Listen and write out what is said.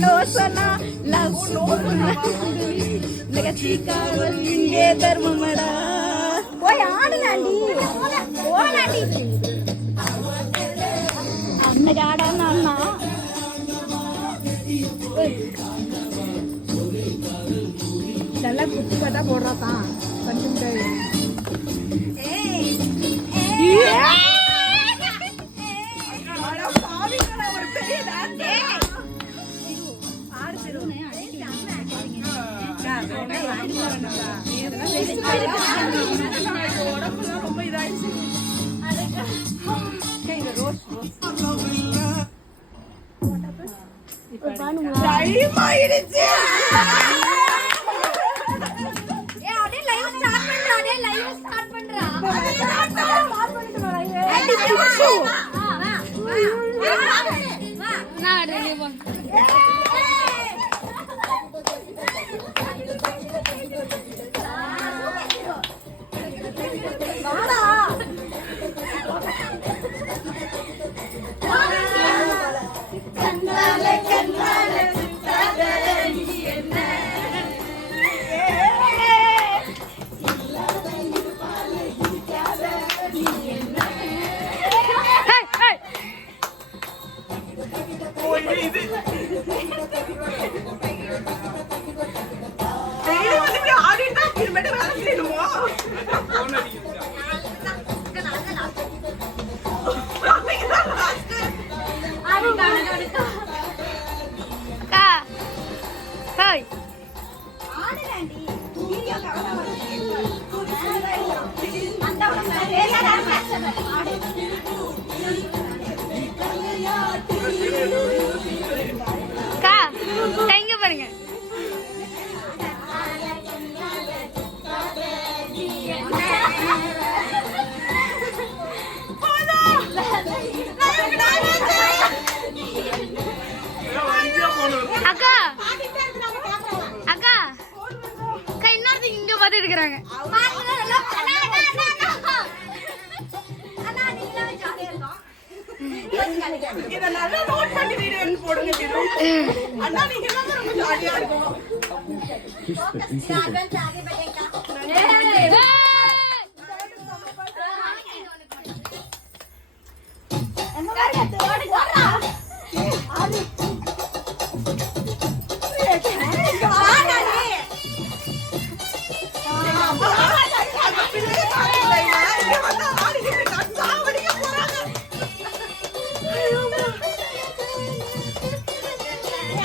no sana love laga chika inge dharmamada போய் ஆடுனாண்டி போனாண்டி அன்னைக்கு ஆடானா அண்ணா இதெல்லாம் குத்து கட்டா போடுறாதான் பண்ணிட்டு ரொம்ப இதாயிடுச்சு பாருங்க அக்கா அக்கா அக்கா இன்னொருத்தங்க இங்க பாத்து இருக்கிறாங்க இதெல்லாம் நோட் பண்ணி வீடியோ எடுத்து போடுங்க அண்ணா நீங்க ரொம்ப ஜாலியா இருக்கும்